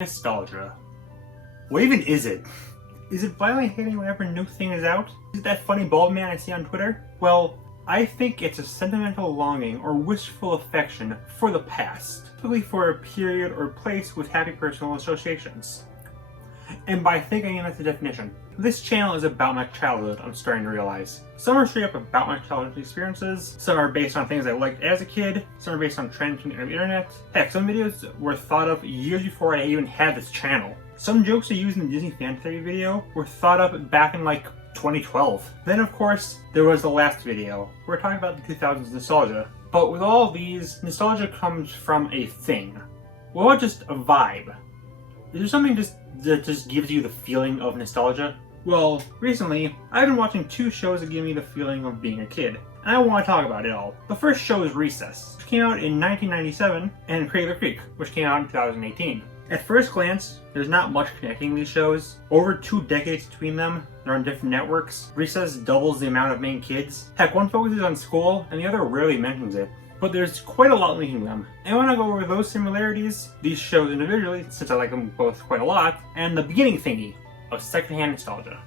Nostalgia. What even is it? Is it violently hating whenever a new thing is out? Is it that funny bald man I see on Twitter? Well, I think it's a sentimental longing or wistful affection for the past, typically for a period or place with happy personal associations. And by thinking that's the definition. This channel is about my childhood, I'm starting to realize. Some are straight up about my childhood experiences, some are based on things I liked as a kid, some are based on trends from the internet. Heck, some videos were thought of years before I even had this channel. Some jokes I used in the Disney fan theory video were thought up back in like 2012. Then of course, there was the last video. We're talking about the 2000s nostalgia. But with all of these, nostalgia comes from a thing. Well, not just a vibe. Is there something that just gives you the feeling of nostalgia? Well, recently, I've been watching two shows that give me the feeling of being a kid, and I want to talk about it all. The first show is Recess, which came out in 1997, and Cradle Creek, which came out in 2018. At first glance, there's not much connecting these shows. Over 2 decades between them, they're on different networks. Recess doubles the amount of main kids. Heck, one focuses on school, and the other rarely mentions it. But there's quite a lot linking them. And I want to go over those similarities, these shows individually, since I like them both quite a lot, and the beginning thingy of secondhand nostalgia.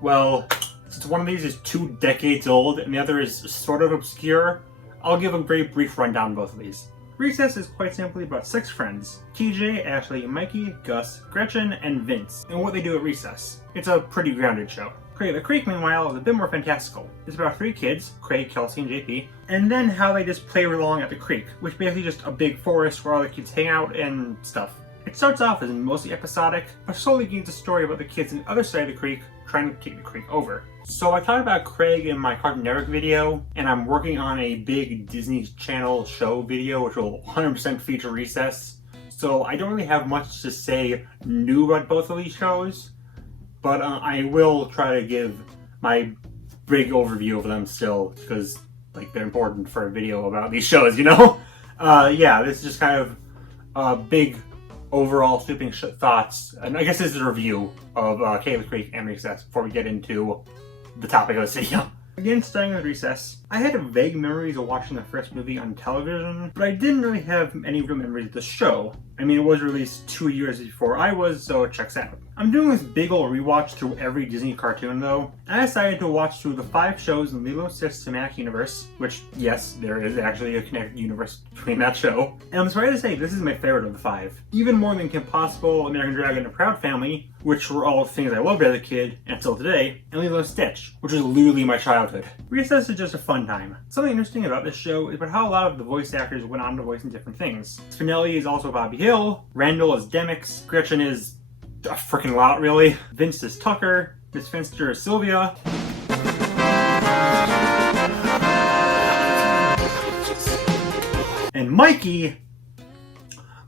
Well, since one of these is 2 decades old and the other is sort of obscure, I'll give a very brief rundown of both of these. Recess is quite simply about 6 friends: TJ, Ashley, Mikey, Gus, Gretchen, and Vince, and what they do at recess. It's a pretty grounded show. Cradle Creek, meanwhile, is a bit more fantastical. It's about 3 kids, Craig, Kelsey, and JP, and then how they just play along at the creek, which is basically just a big forest where all the kids hang out and stuff. It starts off as mostly episodic, but slowly gains a story about the kids on the other side of the creek trying to take the creek over. So I talked about Craig in my Cartoon Network video, and I'm working on a big Disney Channel show video which will 100% feature Recess. So I don't really have much to say new about both of these shows, but I will try to give my big overview of them still, because like they're important for a video about these shows, you know? Yeah, this is just kind of a big overall sweeping thoughts, and I guess this is a review of Cradle Creek and Recess before we get into the topic of this video. Again, starting with Recess, I had vague memories of watching the first movie on television, but I didn't really have any real memories of the show. I mean, it was released 2 years before I was, so it checks out. I'm doing this big ol' rewatch through every Disney cartoon though, and I decided to watch through the 5 shows in Lilo & Stitch Cinematic Universe, which, yes, there is actually a connected universe between that show. And I'm sorry to say, this is my favorite of the 5. Even more than Kim Possible, American Dragon, and Proud Family, which were all things I loved as a kid, and still today, and Lilo & Stitch, which is literally my childhood. Recess is just a fun time. Something interesting about this show is about how a lot of the voice actors went on to voice in different things. Spinelli is also Bobby Hill, Randall is Demix, Gretchen is a freaking lot really, Vince is Tucker, Miss Finster is Sylvia, and Mikey,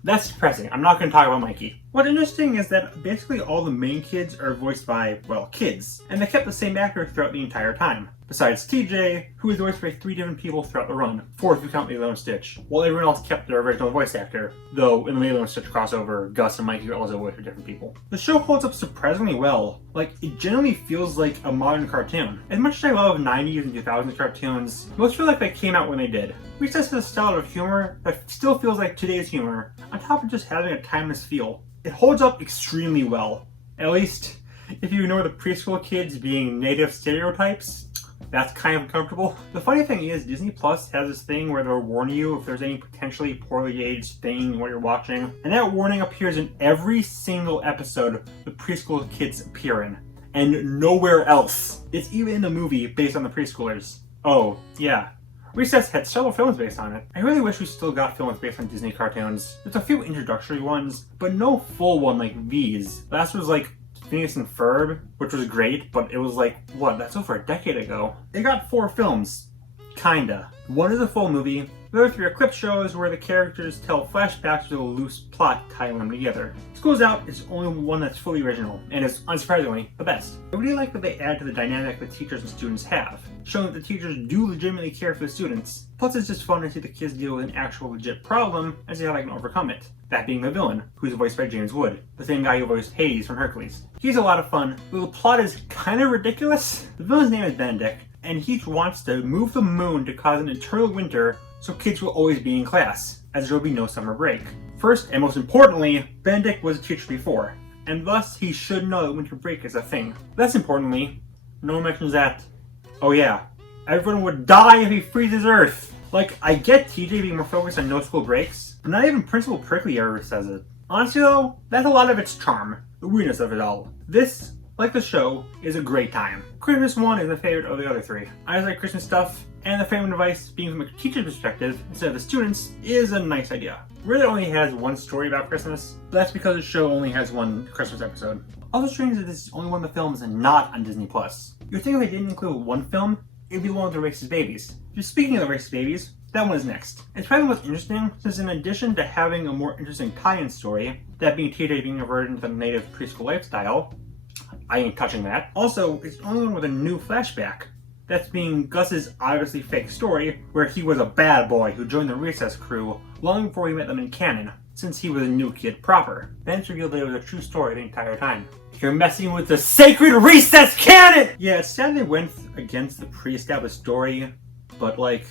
that's depressing. I'm not going to talk about Mikey. What's interesting is that basically all the main kids are voiced by, well, kids, and they kept the same actor throughout the entire time. Besides TJ, who is voiced by 3 different people throughout the run, 4 if you count Lilo & Stitch, while everyone else kept their original voice actor, though in the Lilo & Stitch crossover, Gus and Mikey are also voiced by different people. The show holds up surprisingly well. Like, it generally feels like a modern cartoon. As much as I love 90s and 2000s cartoons, most feel like they came out when they did. Recess has a style of humor that still feels like today's humor, on top of just having a timeless feel. It holds up extremely well. At least, if you ignore the preschool kids being native stereotypes, that's kind of uncomfortable. The funny thing is, Disney Plus has this thing where they'll warn you if there's any potentially poorly aged thing what you're watching. And that warning appears in every single episode the preschool kids appear in. And nowhere else. It's even in the movie based on the preschoolers. Oh, yeah. Recess had several films based on it. I really wish we still got films based on Disney cartoons. There's a few introductory ones, but no full one like these. The last was like Phineas and Ferb, which was great, but it was like, what, that's over a decade ago. It got 4 films. Kinda. One is a full movie, the other 3 are clip shows where the characters tell flashbacks with a loose plot tying them together. Schools Out is the only one that's fully original, and is, unsurprisingly, the best. I really like that they add to the dynamic that teachers and students have, showing that the teachers do legitimately care for the students. Plus it's just fun to see the kids deal with an actual legit problem and see how they can overcome it. That being the villain, who's voiced by James Wood, the same guy who voiced Hades from Hercules. He's a lot of fun, though the plot is kind of ridiculous. The villain's name is Benedict, and he wants to move the moon to cause an eternal winter so kids will always be in class, as there will be no summer break. First, and most importantly, Benedict was a teacher before, and thus he should know that winter break is a thing. Less importantly, no one mentions that, oh yeah, everyone would die if he freezes Earth. Like, I get TJ being more focused on no school breaks, but not even Principal Prickly ever says it. Honestly though, that's a lot of its charm, the weirdness of it all. This, like the show, is a great time. Christmas one is my favorite of the other three. I just like Christmas stuff, and the family device being from a teacher's perspective instead of the students is a nice idea. It really only has one story about Christmas, but that's because the show only has one Christmas episode. Also strange that this is only one of the films and not on Disney+. You'd think if they didn't include one film, it'd be one of the Racist Babies. Just speaking of the Racist Babies, that one is next. It's probably the most interesting, since in addition to having a more interesting tie-in story, that being TJ being converted into the native preschool lifestyle, I ain't touching that. Also, it's the only one with a new flashback. That's being Gus's obviously fake story, where he was a bad boy who joined the Recess crew long before he met them in canon, since he was a new kid proper. Then it's revealed that it was a true story the entire time. You're messing with the sacred Recess canon! Yeah, it's sad they went against the pre-established story, but like,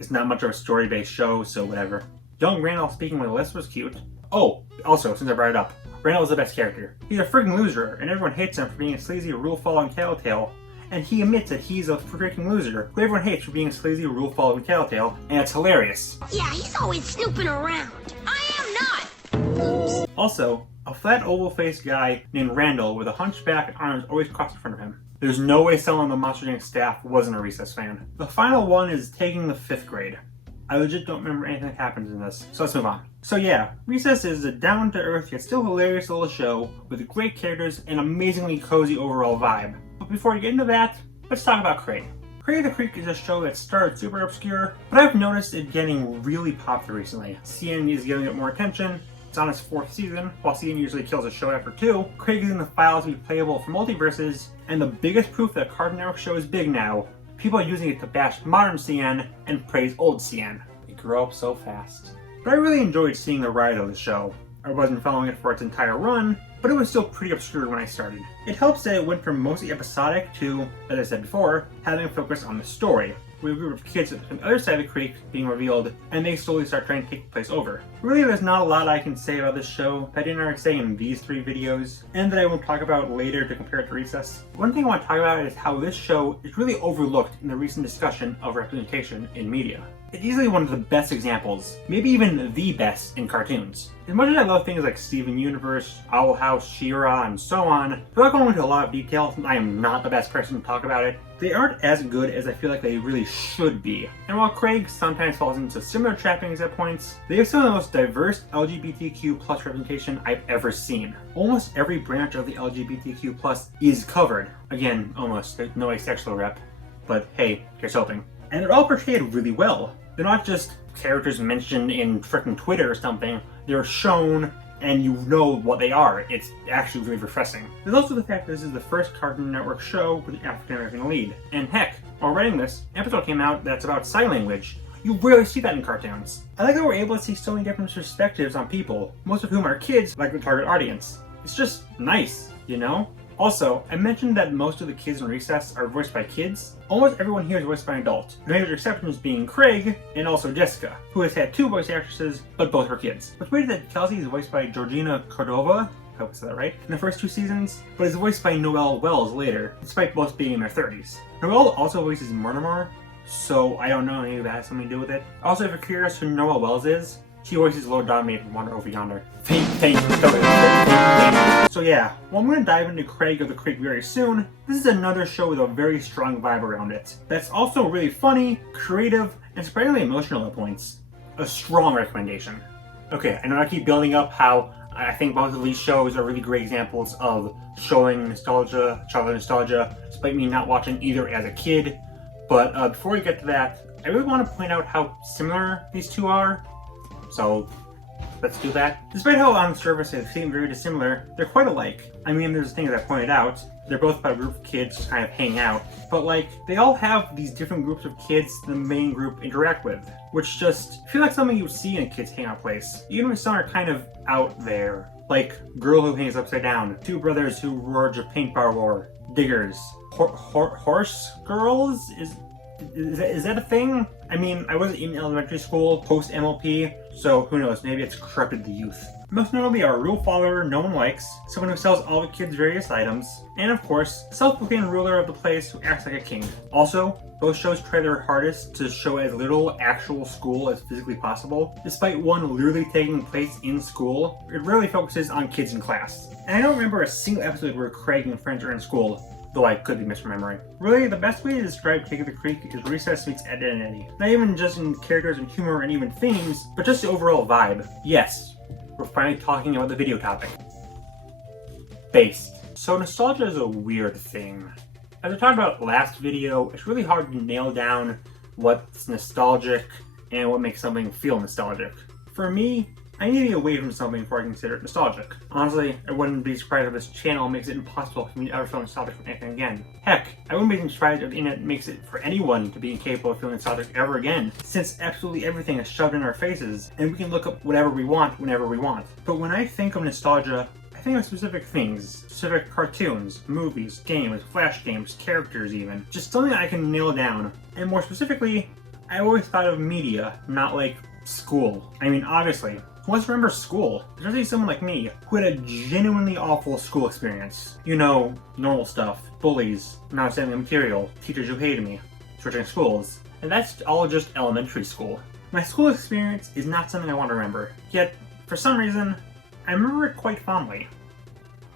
it's not much of a story-based show, so whatever. Young Randall speaking with Alyssa was cute. Oh, also, since I brought it up, Randall is the best character. He's a freaking loser, and everyone hates him for being a sleazy, rule-following tattletale. And he admits that he's a freaking loser, who everyone hates for being a sleazy, rule-following tattletale, and it's hilarious. Yeah, he's always snooping around. I am not! Oops. Also, a flat, oval-faced guy named Randall with a hunchback and arms always crossed in front of him. There's no way someone on the Monster Inc. staff wasn't a Recess fan. The final one is taking the 5th grade. I legit don't remember anything that happens in this, so let's move on. So yeah, Recess is a down-to-earth yet still hilarious little show with great characters and amazingly cozy overall vibe. But before we get into that, let's talk about Craig. Craig the Creek is a show that started super obscure, but I've noticed it getting really popular recently. CN is giving it more attention. It's on its 4th season. While CN usually kills a show after 2, Craig is in the files to be playable for multiverses, and the biggest proof that a Cartoon Network show is big now, people are using it to bash modern CN and praise old CN. It grew up so fast. But I really enjoyed seeing the rise of the show. I wasn't following it for its entire run, but it was still pretty obscure when I started. It helps that it went from mostly episodic to, as I said before, having a focus on the story, with a group of kids from the other side of the creek being revealed, and they slowly start trying to take the place over. Really, there's not a lot I can say about this show that I didn't already say in these 3 videos, and that I won't talk about later to compare it to Recess. One thing I want to talk about is how this show is really overlooked in the recent discussion of representation in media. It's easily one of the best examples, maybe even the best in cartoons. As much as I love things like Steven Universe, Owl House, She-Ra, and so on, without going into a lot of detail since I am not the best person to talk about it, they aren't as good as I feel like they really should be. And while Craig sometimes falls into similar trappings at points, they have some of the most diverse LGBTQ+ representation I've ever seen. Almost every branch of the LGBTQ+ is covered. Again, almost, there's no asexual rep, but hey, here's hoping. And they're all portrayed really well. They're not just characters mentioned in frickin' Twitter or something. They're shown and you know what they are. It's actually really refreshing. There's also the fact that this is the first Cartoon Network show with an African American lead. And heck, while writing this, an episode came out that's about sign language. You rarely see that in cartoons. I like that we're able to see so many different perspectives on people, most of whom are kids like the target audience. It's just nice, you know? Also, I mentioned that most of the kids in Recess are voiced by kids. Almost everyone here is voiced by an adult, the major exceptions being Craig and also Jessica, who has had 2 voice actresses, but both are kids. What's weird is that Kelsey is voiced by Georgina Cordova, I hope I said that right, in the first 2 seasons, but is voiced by Noelle Wells later, despite both being in their 30s. Noelle also voices Mortimer, so I don't know if any of that has something to do with it. Also, if you're curious who Noelle Wells is, she voices Lord Dominator from Wander Over Yonder. Thank you. So yeah, well, I'm going to dive into Craig of the Creek very soon. This is another show with a very strong vibe around it. That's also really funny, creative, and surprisingly emotional at points. A strong recommendation. Okay, I know I keep building up how I think both of these shows are really great examples of showing nostalgia, childhood nostalgia, despite me not watching either as a kid. But before we get to that, I really want to point out how similar these two are. So let's do that. Despite how on the surface they seem very dissimilar, they're quite alike. I mean, there's things I pointed out. They're both about a group of kids just kind of hanging out. But like, they all have these different groups of kids the main group interact with, which just feel like something you would see in a kid's hangout place. Even if some are kind of out there. Like, Girl Who Hangs Upside Down, Two Brothers Who Roared a Paint Bar War, Diggers, Horse Girls? Is that a thing? I mean, I was in elementary school post-MLP, so who knows, maybe it's corrupted the youth. Most notably, our real father no one likes, someone who sells all the kids various items, and of course, self-proclaimed ruler of the place who acts like a king. Also, both shows try their hardest to show as little actual school as physically possible. Despite one literally taking place in school, it rarely focuses on kids in class. And I don't remember a single episode where Craig and friends are in school, though I could be misremembering. Really, the best way to describe Take the Creek is Recess meets Ed, Edd n Eddy. Not even just in characters and humor and even themes, but just the overall vibe. Yes, we're finally talking about the video topic. Based. So nostalgia is a weird thing. As I talked about last video, it's really hard to nail down what's nostalgic and what makes something feel nostalgic. For me, I need to be away from something before I consider it nostalgic. Honestly, I wouldn't be surprised if this channel makes it impossible for me to ever feel nostalgic from anything again. Heck, I wouldn't be surprised if the internet makes it for anyone to be incapable of feeling nostalgic ever again, since absolutely everything is shoved in our faces, and we can look up whatever we want whenever we want. But when I think of nostalgia, I think of specific things, specific cartoons, movies, games, flash games, characters even. Just something I can nail down. And more specifically, I always thought of media, not like school. I mean, obviously, who wants to remember school? Especially someone like me, who had a genuinely awful school experience. You know, normal stuff. Bullies, not understanding the material, teachers who hated me, switching schools. And that's all just elementary school. My school experience is not something I want to remember. Yet, for some reason, I remember it quite fondly.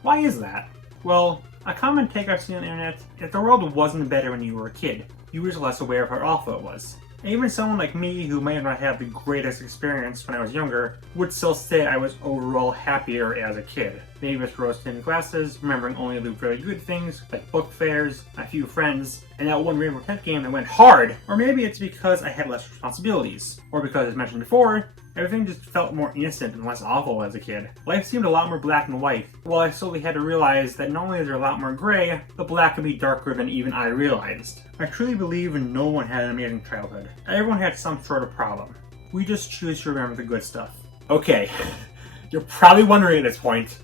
Why is that? Well, a common take I've seen on the internet is that the world wasn't better when you were a kid. You were just less aware of how awful it was. And even someone like me, who may not have the greatest experience when I was younger, would still say I was overall happier as a kid. Maybe it's rose-tinted glasses, remembering only the very good things, like book fairs, a few friends, and that one Rainbow Tent game that went hard. Or maybe it's because I had less responsibilities. Or because, as mentioned before, everything just felt more innocent and less awful as a kid. Life seemed a lot more black and white, while I slowly had to realize that not only is there a lot more gray, the black could be darker than even I realized. I truly believe no one had an amazing childhood. Everyone had some sort of problem. We just choose to remember the good stuff. Okay, you're probably wondering at this point,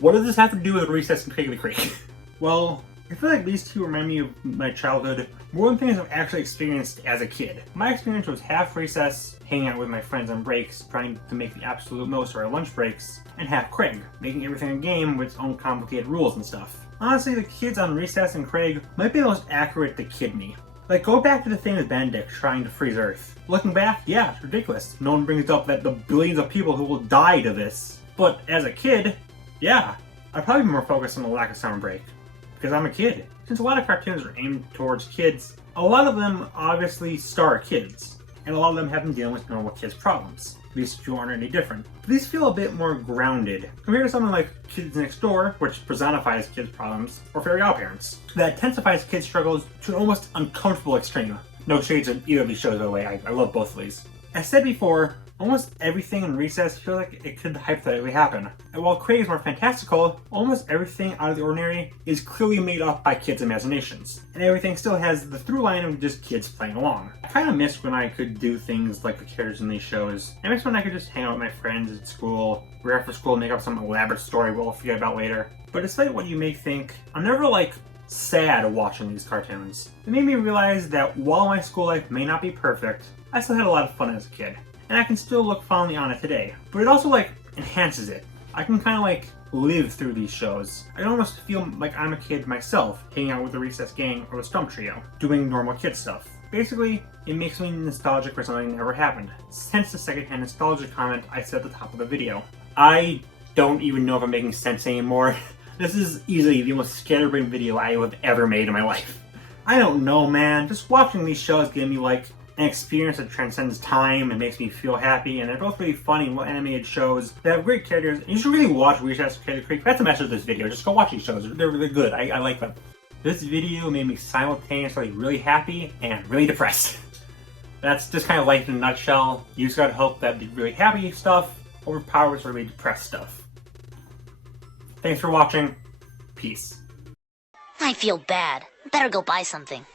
what does this have to do with Recess and Take the Creek? Well, I feel like these two remind me of my childhood more than things I've actually experienced as a kid. My experience was half recess, hanging out with my friends on breaks, trying to make the absolute most of our lunch breaks, and half Craig, making everything a game with its own complicated rules and stuff. Honestly, the kids on Recess and Craig might be the most accurate to kid me. Like, go back to the thing with Benedict trying to freeze Earth. Looking back, yeah, it's ridiculous. No one brings up that the billions of people who will die to this. But as a kid, yeah, I'd probably be more focused on the lack of summer break. Because I'm a kid. Since a lot of cartoons are aimed towards kids, a lot of them obviously star kids. And a lot of them have been dealing with normal kids' problems. These two aren't any different. But these feel a bit more grounded, compared to something like Kids Next Door, which personifies kids' problems, or Fairy Godparents, that intensifies kids' struggles to an almost uncomfortable extreme. No shades of either of these shows, by the way. I love both of these. As said before, almost everything in Recess feels like it could hypothetically happen. And while Craig is more fantastical, almost everything out of the ordinary is clearly made up by kids' imaginations. And everything still has the through line of just kids playing along. I kind of miss when I could do things like the characters in these shows. I miss when I could just hang out with my friends at school, or after school make up some elaborate story we'll forget about later. But despite what you may think, I'm never sad watching these cartoons. It made me realize that while my school life may not be perfect, I still had a lot of fun as a kid. And I can still look fondly on it today. But it also enhances it. I can kind of live through these shows. I almost feel like I'm a kid myself, hanging out with the Recess gang or the Stump Trio, doing normal kid stuff. Basically, it makes me nostalgic for something that never happened. Hence the secondhand nostalgia comment I said at the top of the video. I don't even know if I'm making sense anymore. This is easily the most scatterbrained video I have ever made in my life. I don't know, man. Just watching these shows give me an experience that transcends time and makes me feel happy, and they're both really funny, well-animated shows. They have great characters, and you should really watch Recess and Take the Creek. That's the message of this video. Just go watch these shows. They're really good. I like them. This video made me simultaneously really happy and really depressed. That's just kind of life in a nutshell. You just gotta hope that the really happy stuff overpowers the really depressed stuff. Thanks for watching. Peace. I feel bad. Better go buy something.